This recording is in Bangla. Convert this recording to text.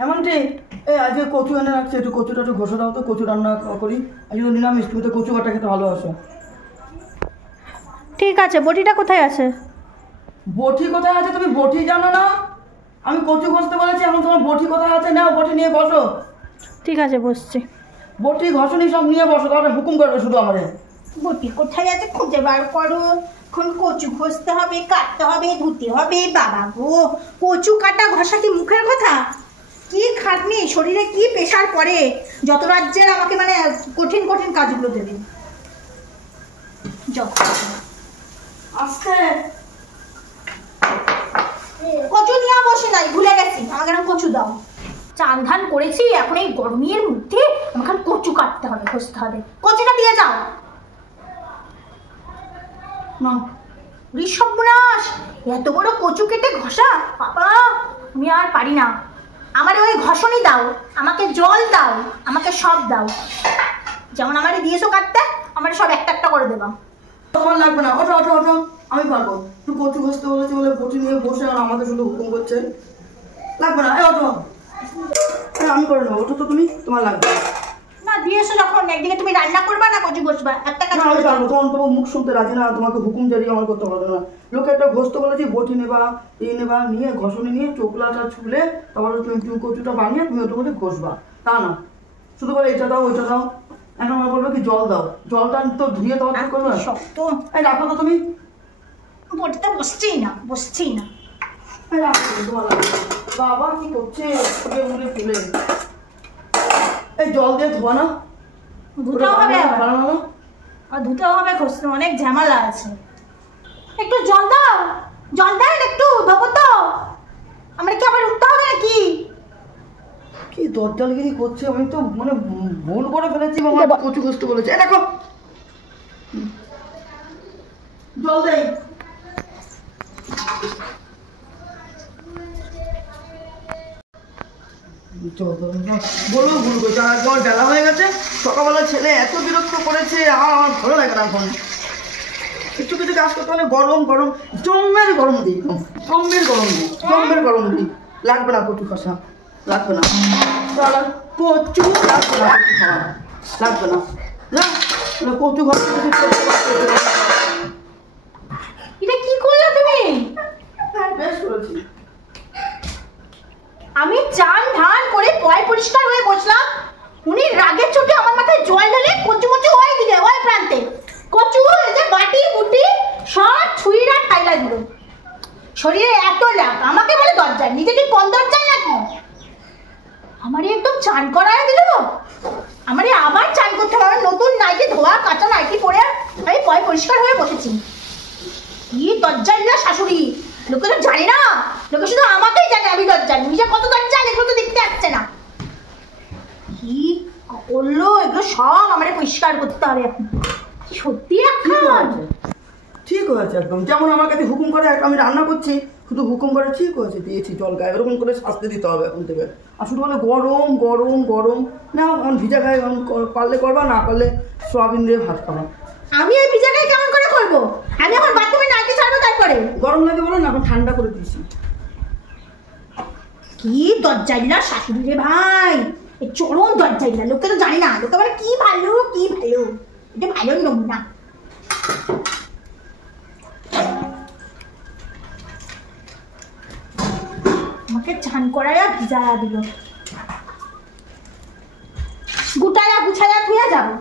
এমনটি এই আজকে কচু এনে রাখছি, একটু কচুটা একটু ঘষে দাও তো, কচু রান্না করি। আজকে নিরামিষ, তুমি তো কচু কাটা খেতে ভালোবাসো। ঠিক আছে, বটিটা কোথায় আছে? বটি কোথায় আছে তুমি বটি জানো না? আমি কচু ঘষতে বলেছি, এখন তোমার বটি কোথায় আছে? নাও বটি নিয়ে বসো। ঠিক আছে, বসছি। বটি ঘষনি সব নিয়ে বসো, তাহলে হুকুম করবে শুধু আমারে। বটি কোথায় আছে খুঁজে বার করো। এখন কচু ঘষতে হবে, কাটতে হবে, ধুতে হবে। বাবা গো, কচু কাটা ঘষা কি মুখের কথা? কি খাটনি, শরীরে কি প্রেশার পড়ে। যত রাজ্যের আমাকে মানে কঠিন কঠিন কাজগুলো দেবে। আস্তে কচু নিয়ে বসে নাই, ভুলে গেছি। আমাকে এখন কচু দাও। চান ধান করেছি, এখন এই গরমের মধ্যে আমাকে কচু কাটতে হবে, ঘষতে হবে। কচুটা দিয়ে যাও না। ঋষভনাশ, এত বড় কচু কেটে ঘষা, বাবা আমি আর পারি না। আমার ওই ঘষণি দাও, আমাকে জল দাও, আমাকে সব দাও। যেমন আমারে দিয়েছো কাটতে, আমার সব একটা একটা করে দেবা। তোমার লাগবে না, ওঠো ওঠো ওঠো, আমি পারবো। তুই কচু ঘষতে বলেছি বলে বটি নিয়ে বসে আর আমাদের শুধু হুকুম করছে। লাগবে না, এই ওঠো। আমি করে নেবো, ওঠো তো তুমি, তোমার লাগবে না। দিয়েছো যখন, একদিকে তুমি রান্না করবা না কচু ঘষবা, একটা কাজ আমি পারবো। তখন তোমার মুখ শুনতে রাজি না, তোমাকে হুকুম জারিয়ে আমার করতে পারবে না। লোকে একটা ঘষতে বলেছি, বটি নেবা, এই নেবা, নিয়ে ঘষণি নিয়ে চোখলাটা ছুলে তারপরে তুমি কচুটা বানিয়ে তুমি ওটার মধ্যে ঘষবা, তা না। শুধু বলে এটা দাও ওইটা দাও। এখন আমার বলবে কি জল দাও, জলটা তো ধুয়ে দেওয়া ঠিক করবে। শক্ত। এই রাখো তো তুমি। বটিতে বসছেই না, বসছেই না। রাখো তোমার লাগবে। বাবা কি করছে ফুলে ফুলে ফুলে। এই জল দিয়ে ধোয়া না, ধুতেও হবে, বানানো আর ধুতেও হবে, ঘষতে অনেক ঝামেলা আছে। একটু জল দাও, জল দেন একটু, ধোবো তো। আমরা কি আবার উঠতে হবে নাকি? কি দরজালগিরি করছে, আমি তো মানে ভুল করে ফেলেছি। বাবা কচু ঘষতে বলেছে, দেখো জল দেই। বলবো ভুল করছে, আর তোমার বেলা হয়ে গেছে। সকালবেলা ছেলে এত বিরক্ত করেছে, আমার ভালো লাগে না। এখন একটু কিছু কাজ করতে হলে গরম গরম জম্মের গরম দিই, জম্মের গরম দিই, জম্মের গরম দিই। লাগবে না কচু কষা, লাগবে না কচু, লাগবে না কচু খাওয়া, লাগবে না। কচু ঘর এটা কি করলে তুমি? বেশ করেছি। আমি চান ধান করে পয় পরিষ্কার হয়ে বসলাম, উনি রাগের চোটে আমার মাথায় জল ঢেলে কচু মচু ওই দিকে ওই প্রান্তে কচু যে বাটি বুটি সব ছুঁইরা ঠাইলা দিল। শরীরে এত লাগ, আমাকে বলে দরজায়, নিজে কি কম দরজায় নাকি? আমারে একদম চান করায় দিল। আমারে আবার চান করতে হবে, নতুন নাইটি ধোয়া কাঁচা নাইটি পরে আমি পয় পরিষ্কার হয়ে বসেছি। কি দরজায় না শাশুড়ি, লোকে তো জানে না, লোকে শুধু আমাকেই জানে আমি দরজা, নিজে কত দরজা এগুলো তো দেখতে আসছে না। কি করলো এগুলো সব আমারে পরিষ্কার করতে হবে এখন। সত্যি এখন ঠিক হয়েছে একদম, যেমন আমার কাছে হুকুম করে আমি রান্না করছি, শুধু হুকুম করে ঠিক হয়েছে, দিয়েছি জল গায়ে, এরকম করে শাস্তি দিতে হবে এখন থেকে। আর শুধু বলে গরম গরম গরম না, এখন ভিজা গায়ে পারলে করবা, না পারলে সোয়াবিন দিয়ে ভাত খাবা। আমি এই ভিজা গায়ে কেমন করে করবো? আমি এখন বাথরুমে নাইটি ছাড়বো, তারপরে গরম লাগে বলো না, এখন ঠান্ডা করে দিয়েছি। কি দরজাইলা শাশুড়ি রে ভাই, এই চরম দরজাইলা। লোকে তো জানি না, লোকে বলে কি ভালো কি ভালো, এটা ভালো নমুনা। আমাকে চান করাইয়া ভিজায়া দিল, গুটায়া গুছায়া ধুয়ে যাবো।